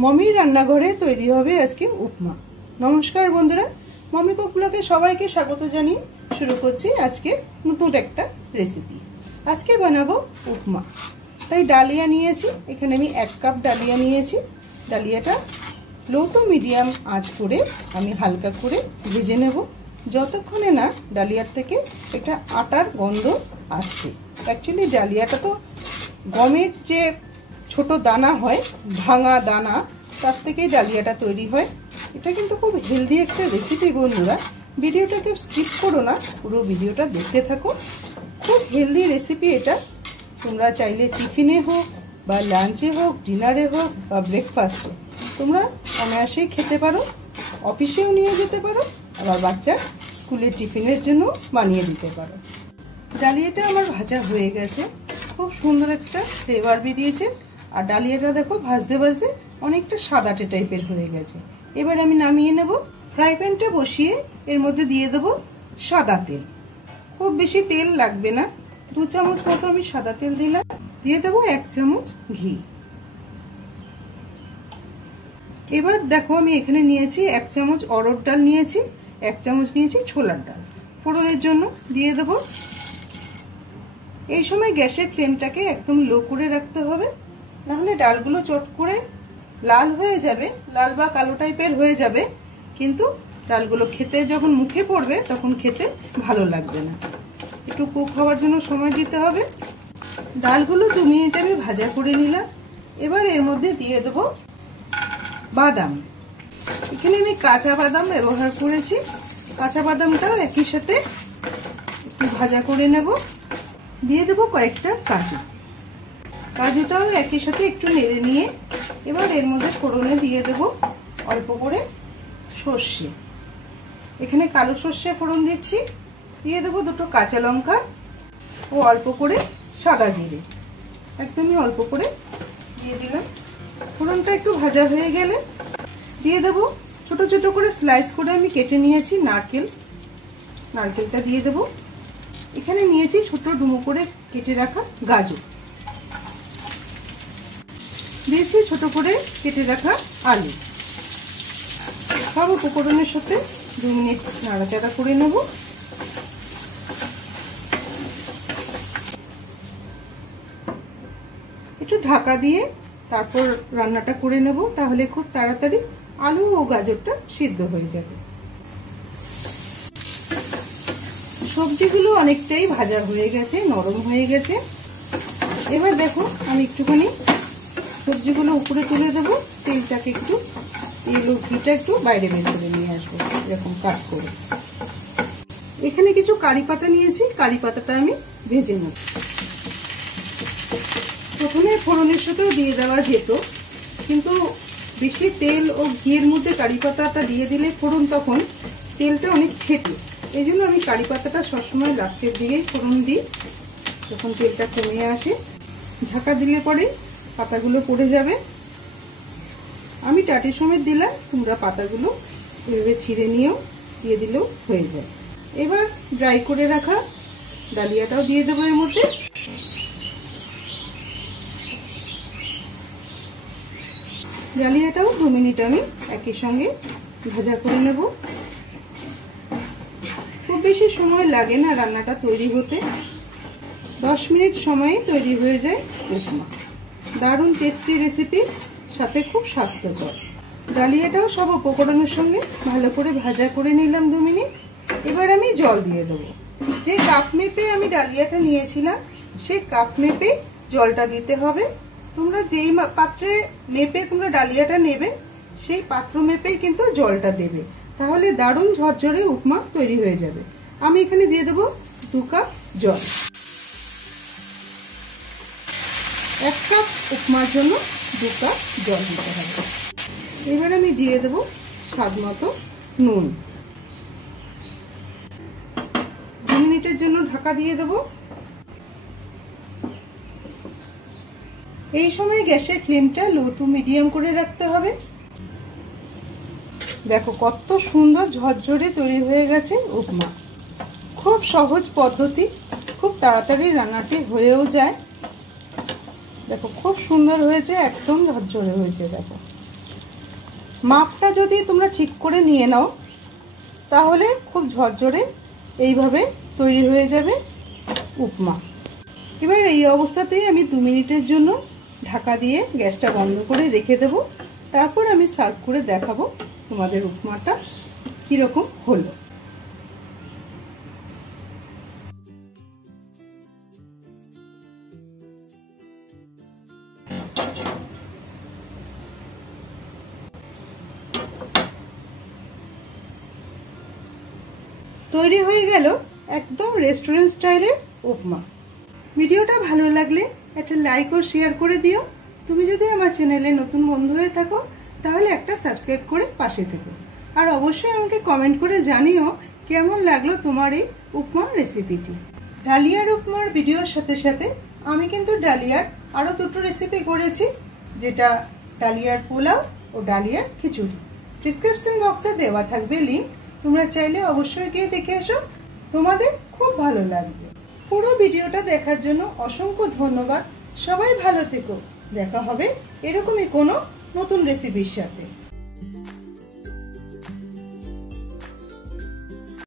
মমির রান্নাঘরে তৈরি হবে আজকে উপমা। নমস্কার বন্ধুরা, মমি কুক ব্লগে সবাইকে স্বাগত জানিয়ে শুরু করছি আজকে নতুন একটা রেসিপি। আজকে বানাবো উপমা। তাই ডালিয়া নিয়েছি, এখানে আমি 1 কাপ ডালিয়া নিয়েছি। ডালিয়াটা লো টু মিডিয়াম আঁচ করে আমি হালকা করে ভেজে নেব, যতক্ষণে না ডালিয়ার থেকে একটা আটার গন্ধ আসছে। অ্যাকচুয়ালি ডালিয়াটা তো গমের যে ছোট দানা হয়, ভাঙা দানা, তার থেকেই ডালিয়াটা তৈরি হয়। এটা কিন্তু খুব হেলদি একটা রেসিপি বন্ধুরা, ভিডিওটাকে স্কিপ করো না, পুরো ভিডিওটা দেখতে থাকো। খুব হেলদি রেসিপি এটা। তোমরা চাইলে টিফিনে হোক বা লাঞ্চে হোক, ডিনারে হোক বা ব্রেকফাস্টে তোমরা অনায়াসেই খেতে পারো, অফিসেও নিয়ে যেতে পারো, আবার বাচ্চার স্কুলের টিফিনের জন্য বানিয়ে দিতে পারো। ডালিয়াটা আমার ভাজা হয়ে গেছে, খুব সুন্দর একটা ফ্লেভার বেরিয়েছে। আর ডালিয়াটা দেখো ভাজতে ভাজতে অনেকটা সাদাটে টাইপের হয়ে গেছে। এবার আমি নামিয়ে নেব। ফ্রাই প্যানটা বসিয়ে এর মধ্যে দিয়ে দেবো সাদা তেল। খুব বেশি তেল লাগবে না, 2 চামচ মতো আমি সাদা তেল দিলাম। দিয়ে দেবো 1 চামচ ঘি। এবার দেখো আমি এখানে নিয়েছি 1 চামচ অরহর ডাল নিয়েছি, 1 চামচ নিয়েছি ছোলার ডাল। ফোড়নের জন্য দিয়ে দেবো। এই সময় গ্যাসের ফ্লেমটাকে একদম লো করে রাখতে হবে, নাহলে ডালগুলো চট করে লাল হয়ে যাবে, লাল বা কালো টাইপের হয়ে যাবে, কিন্তু ডালগুলো খেতে যখন মুখে পড়বে তখন খেতে ভালো লাগবে না। একটু কুক হওয়ার জন্য সময় দিতে হবে। ডালগুলো 2 মিনিট আমি ভাজা করে নিলাম। এবার এর মধ্যে দিয়ে দেবো বাদাম। এখানে আমি কাঁচা বাদাম ব্যবহার করেছি। কাঁচা বাদামটাও একই সাথে একটু ভাজা করে নেব। দিয়ে দেবো কয়েকটা কাজু। কাজুটাও একই সাথে একটু নেড়ে নিয়ে এবার এর মধ্যে ফোড়নে দিয়ে দেব অল্প করে সর্ষে। এখানে কালো সর্ষে ফোড়ন দিচ্ছি। দিয়ে দেবো 2টো কাঁচা লঙ্কা ও অল্প করে সাদা জিরে, একদমই অল্প করে দিয়ে দিলাম। ফোড়নটা একটু ভাজা হয়ে গেলে দিয়ে দেব ছোট ছোট করে স্লাইস করে আমি কেটে নিয়েছি নারকেল। নারকেলটা দিয়ে দেব। এখানে নিয়েছি ছোট ডুমো করে কেটে রাখা গাজর, দিয়েছি ছোট করে কেটে রাখা আলু। সব উপকরণের সাথে 2 মিনিট নাড়াচাড়া করে নেব। একটু ঢাকা দিয়ে তারপর রান্নাটা করে নেব, তাহলে খুব তাড়াতাড়ি আলু ও গাজরটা সিদ্ধ হয়ে যাবে। সবজিগুলো অনেকটাই ভাজা হয়ে গেছে, নরম হয়ে গেছে। এবার দেখো আমি একটুখানি সবজিগুলো উপরে তুলে দেবো। তেলটাকে একটু, তেল ও ঘিটা একটু বাইরে বের করে নিয়ে আসবো, এরকম কাট করে। এখানে কিছু কারি পাতা নিয়েছি, কারি পাতাটা আমি ভেজে নেব। প্রথমে ফোড়নের সাথেও দিয়ে দেওয়া যেত, কিন্তু বেশি তেল ও ঘিয়ের মধ্যে কারি পাতাটা দিয়ে দিলে ফোড়ন তখন তেলটা অনেক ছেটে। এই জন্য আমি কারি পাতাটা সবসময় লাস্টের দিকেই ফোড়ন দিই, যখন তেলটা কমে আসে। ঢাকা দিলে পরে পাতাগুলো পড়ে যাবে। আমি টাটির সমেত দিলাম, তোমরা পাতাগুলো এভাবে ছিঁড়ে নিয়েও দিয়ে দিলেও হয়ে যায়। এবার ড্রাই করে রাখা ডালিয়াটাও দিয়ে দেবো এর মধ্যে। ডালিয়াটাও 2 মিনিট আমি একই সঙ্গে ভাজা করে নেব। খুব বেশি সময় লাগে না রান্নাটা তৈরি হতে, 10 মিনিট সময়ে তৈরি হয়ে যায় উপমা। দারুণ টেস্টি রেসিপি, সাথে খুব স্বাস্থ্যকর। ডালিয়াটাও সব উপকরণের সঙ্গে ভালো করে ভাজা করে নিলাম 2 মিনিট। এবার আমি জল দিয়ে দেবো। যে কাপ মেপে আমি ডালিয়াটা নিয়েছিলাম সেই কাপ মেপে জলটা দিতে হবে। তোমরা যেই পাত্রে মেপে তোমরা ডালিয়াটা নেবে সেই পাত্র মেপেই কিন্তু জলটা দেবে, তাহলে দারুণ ঝরঝরে উপমা তৈরি হয়ে যাবে। আমি এখানে দিয়ে দেবো 2 কাপ জল। 1 কাপ উপমার জন্য 2 কাপ জল দিতে হবে। এবার আমি দিয়ে দেবো স্বাদ মতো নুন। 2 মিনিটের জন্য ঢাকা দিয়ে দেবো। এই সময় গ্যাসের ফ্লেমটা লো টু মিডিয়াম করে রাখতে হবে। দেখো কত সুন্দর ঝরঝরে তৈরি হয়ে গেছে উপমা। খুব সহজ পদ্ধতি, খুব তাড়াতাড়ি রান্নাটি হয়েও যায়। দেখো খুব সুন্দর হয়েছে, একদম ঝরঝরে হয়েছে। দেখো মাপটা যদি তোমরা ঠিক করে নিয়ে নাও তাহলে খুব ঝরঝরে এইভাবে তৈরি হয়ে যাবে উপমা। এবার এই অবস্থাতেই আমি 2 মিনিটের জন্য ঢাকা দিয়ে গ্যাসটা বন্ধ করে রেখে দেব। তারপর আমি সার্ভ করে দেখাবো তোমাদের উপমাটা কীরকম হলো। তৈরি হয়ে গেল একদম রেস্টুরেন্ট স্টাইলের উপমা। ভিডিওটা ভালো লাগলে একটা লাইক ও শেয়ার করে দিও। তুমি যদি আমার চ্যানেলে নতুন বন্ধু হয়ে থাকো তাহলে একটা সাবস্ক্রাইব করে পাশে থেকো। আর অবশ্যই আমাকে কমেন্ট করে জানিও কেমন লাগলো তোমার এই উপমা রেসিপিটি। ডালিয়ার উপমার ভিডিওর সাথে সাথে আমি কিন্তু ডালিয়ার আরও 2টো রেসিপি করেছি, যেটা ডালিয়ার পোলাও ও ডালিয়ার খিচুড়ি। ডিসক্রিপশন বক্সে দেওয়া থাকবে লিঙ্ক, তোমরা চাইলে অবশ্যই গিয়ে দেখে এসো, তোমাদের খুব ভালো লাগবে। পুরো ভিডিওটা দেখার জন্য অসংখ্য ধন্যবাদ। সবাই ভালো থেকো, দেখা হবে এরকমই কোনো নতুন রেসিপির সাথে।